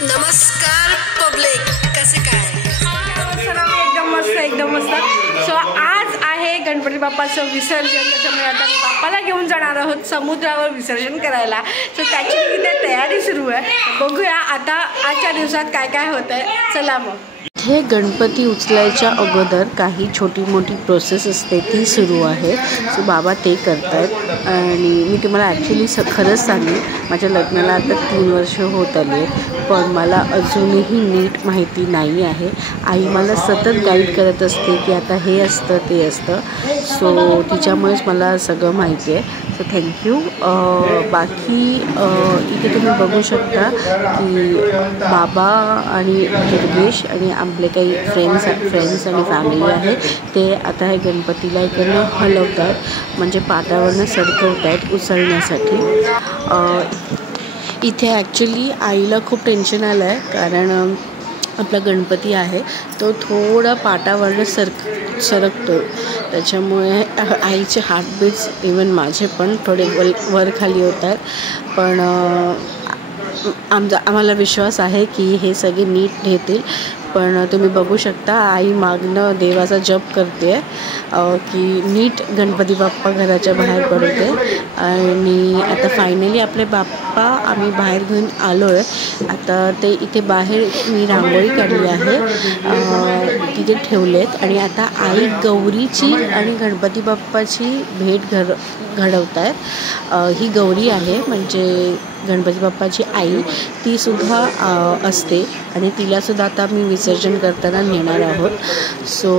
नमस्कार पब्लिक, कसे काय? एकदम मस्त. सो आज आहे गणपती बाप्पाचं विसर्जन. त्याच्यामुळे आता मी बाप्पाला घेऊन जाणार आहोत समुद्रावर विसर्जन करायला. सो त्याची इथे तयारी सुरू आहे. बघूया आता आजच्या दिवसात काय काय होत आहे. चला मग. हे गणपती उचलायच्या अगोदर काही छोटी मोठी प्रोसेस असते ती सुरू आहे. सो बाबा ते करत आहेत आणि मी तुम्हाला ॲक्च्युली खरंच सांगेन, माझ्या लग्नाला आता 3 वर्ष होत आली आहेत, पण मला अजूनही नीट माहिती नाही आहे. आई मला सतत गाईड करत असते की आता हे असतं ते असतं. सो तिच्यामुळेच मला सगळं माहिती आहे. So thank you. बाकी इथे तुम्ही बघू शकता की बाबा आणि दुर्गेश आणि आपले काही फ्रेंड्स आणि फॅमिली आहे ते आता हे गणपतीला इकडनं हलवतात, म्हणजे पाटावरनं सरकवत आहेत उचलण्यासाठी. इथे ॲक्च्युली आईला खूप टेन्शन आलं आहे, कारण आपला गणपती आहे तो थोडा पाटावरनं सरकतो. त्याच्यामुळे आईचे हार्टबीट्स, इवन माझे पण थोडे वर खाली होत आहेत. पण आम्हाला विश्वास आहे की हे सगळे नीट घेतील. पण तुम्ही बघू शकता आई मागणं देवाचा जप करते की नीट गणपती बाप्पा घराच्या बाहेर पडते. आणि आता फायनली आपले बाप्पा आम्ही बाहेर घेऊन आलो आहे. आता ते इथे बाहेर मी रांगोळी काढली आहे, तिथे ठेवलेत. आणि आता आई गौरीची आणि गणपती बाप्पाची भेट घडवत आहेत. ही गौरी आहे, म्हणजे गणपती बाप्पाची आई, तीसुद्धा असते आणि तिलासुद्धा आता मी विसर्जन करताना नेणार आहोत. सो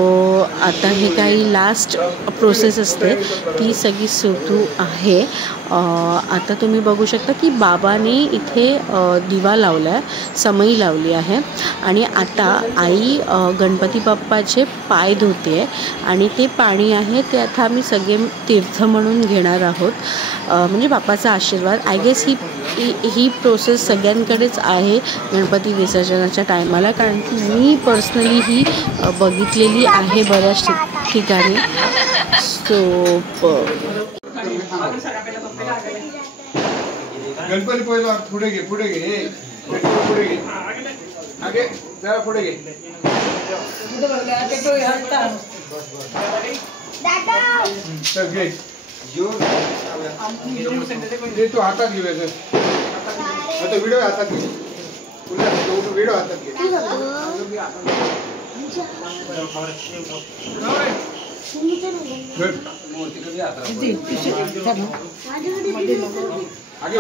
आता हे काही लास्ट प्रोसेस असते ती सगळी सुरू आहे. आता तुम्ही बघू शकता की बाबाने इथे दिवा लावला आहे, समई लावली आहे. आणि आता आई गणपती बाप्पाचे पाय धुते आणि ते पाणी आहे ते आता आम्ही सगळे तीर्थ म्हणून घेणार आहोत, म्हणजे बाप्पाचा आशीर्वाद. आय गेस ही प्रोसेस सगळ्यांकडेच आहे गणपती विसर्जनाच्या टायमाला, कारण की मी पर्सनली ही बघितलेली आहे बऱ्याच ठिकाणी. सो गणपती पहिला पुढे घे पुढे आगे जरा पुढे घे. तू हातात घे, आता व्हिडिओ हातात घे, व्हिडिओ हातात घे. आगे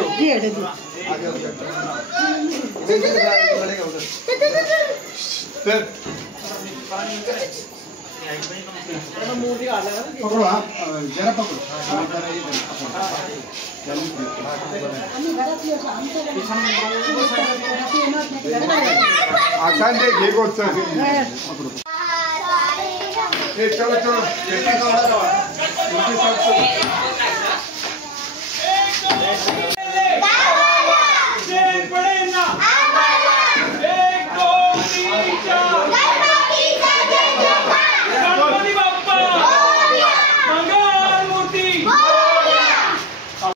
पकड़ो, आप जरा पकड़ो. आसान से घे को पकड़ो. चलो चलो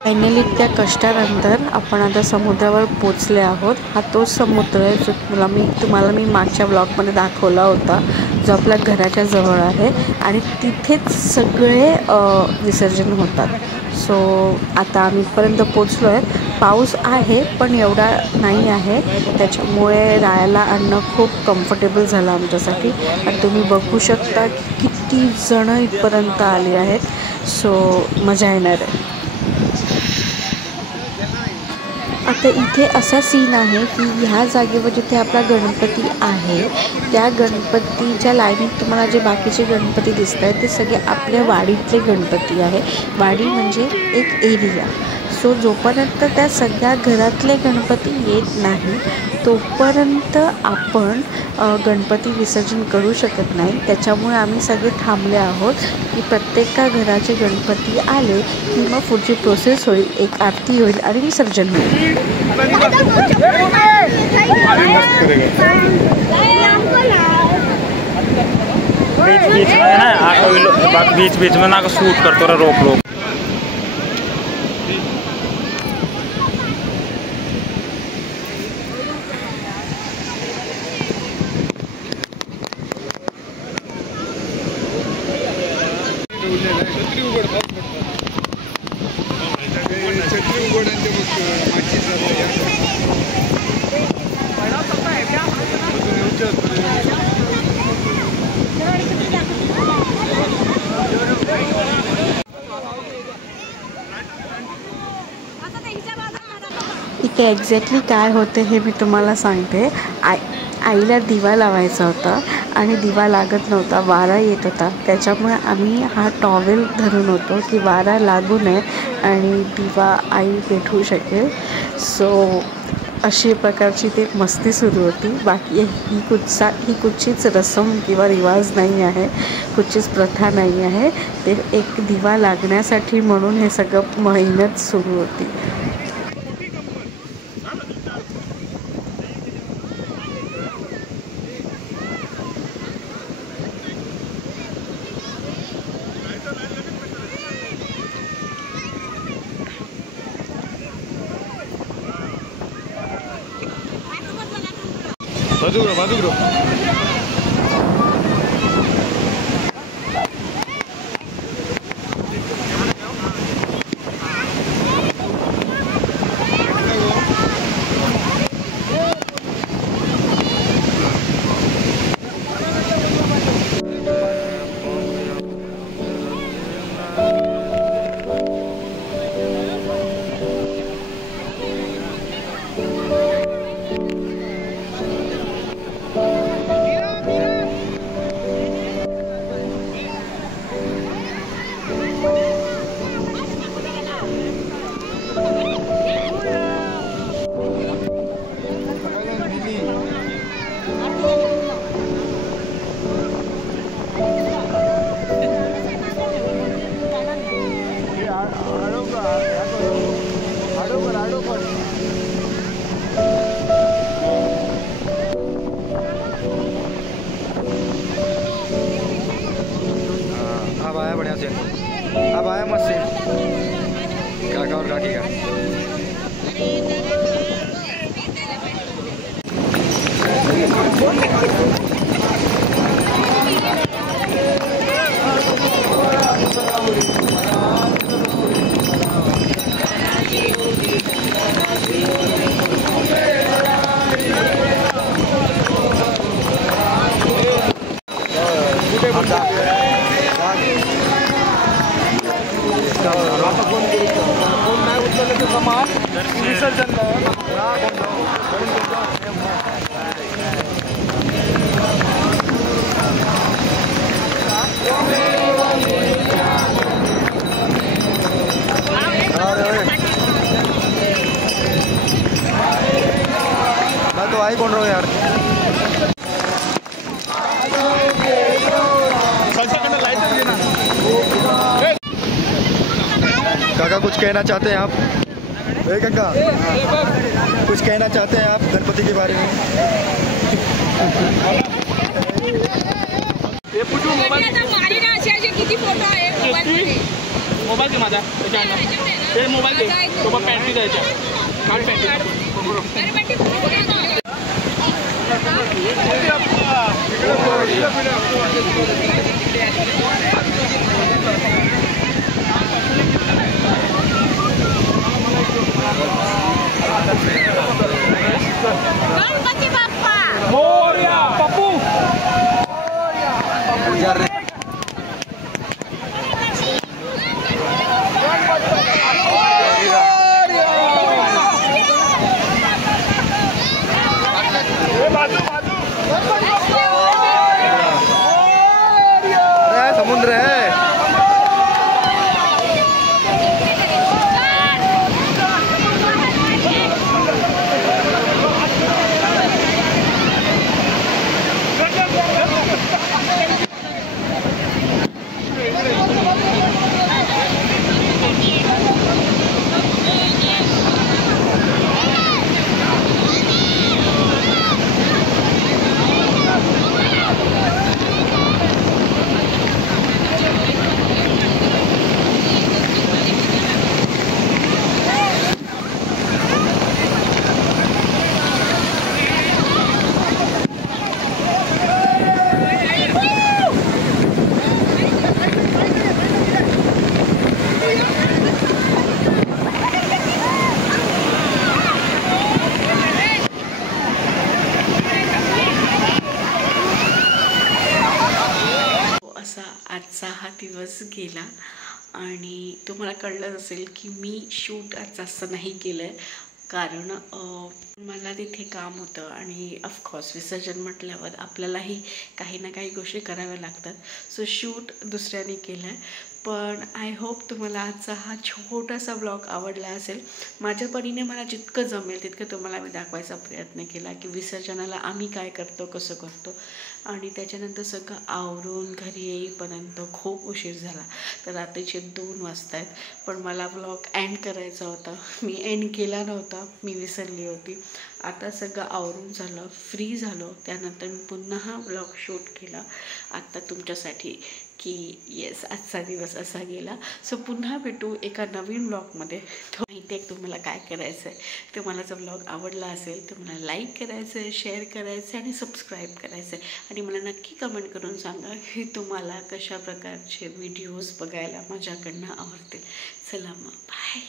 फायनली त्या कष्टानंतर आपण आता समुद्रावर पोचले आहोत. हा तोच समुद्र आहे जो तुम्हाला मी मागच्या ब्लॉगमध्ये दाखवला होता, जो आपल्या घराच्या जवळ आहे आणि तिथेच सगळे विसर्जन होतात. सो आता आम्ही इथपर्यंत पोचलो आहे. पाऊस आहे पण एवढा नाही आहे, त्याच्यामुळे राहायला आणणं खूप कम्फर्टेबल झालं आमच्यासाठी. आणि तुम्ही बघू शकता किती जणं इथपर्यंत आली आहेत. सो मजा येणार आहे. आता इथे असा सीन आहे की ह्या जागेवर जिथे आपला गणपती आहे त्या गणपतीच्या लाईनीत तुम्हाला जे बाकीचे गणपती दिसत आहेत ते सगळे आपल्या वाडीतले गणपती आहे. वाडी म्हणजे एक एरिया. सो जोपर्यंत त्या सगळ्या घरातले गणपती येत नाही तोपर्यंत आपण गणपती विसर्जन करू शकत नाही. त्याच्यामुळे आम्ही सगळे थांबले आहोत की प्रत्येका घराचे गणपती आले की मग पुढची प्रोसेस होईल, एक आरती होईल आणि विसर्जन होईल. बीच में ना शूट करते रहो, रोक लो. ते एक्झॅक्टली काय होते हे मी तुम्हाला सांगते. आईला दिवा लावायचा होता आणि दिवा लागत नव्हता, वारा येत होता. त्याच्यामुळे आम्ही हा टॉवेल धरून होतो की वारा लागू नये आणि दिवा आई पेटवू शकेल. सो अशी प्रकारची ती मस्ती सुरू होती. बाकी ही कुठचीच रसम किंवा रिवाज नाही आहे, कुठचीच प्रथा नाही आहे. ते एक दिवा लागण्यासाठी म्हणून हे सगळं मेहनत सुरू होती. बाजू अब आया बढ़िया सीन, अब आया मस्त सीन काका और काकी का। मैं तो आई कौन रहा हूँ यार। काका कुछ कहना चाहते हैं आप? काका कुछ कहना चाहते हैं आप गणपति के बारे में? किती फोटो आहे मोबाईल माझा ते मोबाईल दे तो पॅन्टी द्यायच्या काढ पॅन्टी गणपती बाप्पा मोरया पप्पू समुद्र है। आजचा हा दिवस गेला आणि तुम्हाला कळलं असेल की मी शूट आज जास्त नाही केलं आहे, कारण मला तिथे काम होतं आणि ऑफकोर्स विसर्जन म्हटल्यावर आपल्यालाही काही ना काही गोष्टी कराव्या लागतात. सो शूट दुसऱ्याने केलं आहे. पण आय होप तुम्हाला आजचा हा छोटासा ब्लॉग आवडला असेल. माझ्या परीने मला जितकं जमेल तितकं तुम्हाला मी दाखवायचा प्रयत्न केला की विसर्जनाला आम्ही काय करतो, कसं करतो. आणि त्याच्यानंतर सगळं आवरून घरी येईपर्यंत खूप उशीर झाला. तर रात्रीचे 2 वाजता आहेत. पण मला ब्लॉग एंड करायचा होता. मी एंड केला नव्हता, मी विसरली होती. आता सगळं आवरून झालं, फ्री झालो, त्यानंतर मी पुन्हा हा ब्लॉग शूट केला आत्ता तुमच्यासाठी की येस आजचा दिवस असा गेला. सो पुन्हा भेटू एका नवीन ब्लॉगमध्ये. तो माहिती आहे तुम्हाला काय करायचं आहे. तुम्हाला जर ब्लॉग आवडला असेल तर मला लाईक करायचं आहे, शेअर करायचं आहे आणि सबस्क्राईब करायचं आहे. आणि मला नक्की कमेंट करून सांगा की तुम्हाला कशा प्रकारचे व्हिडिओज बघायला माझ्याकडनं आवडतील. चला मग बाय.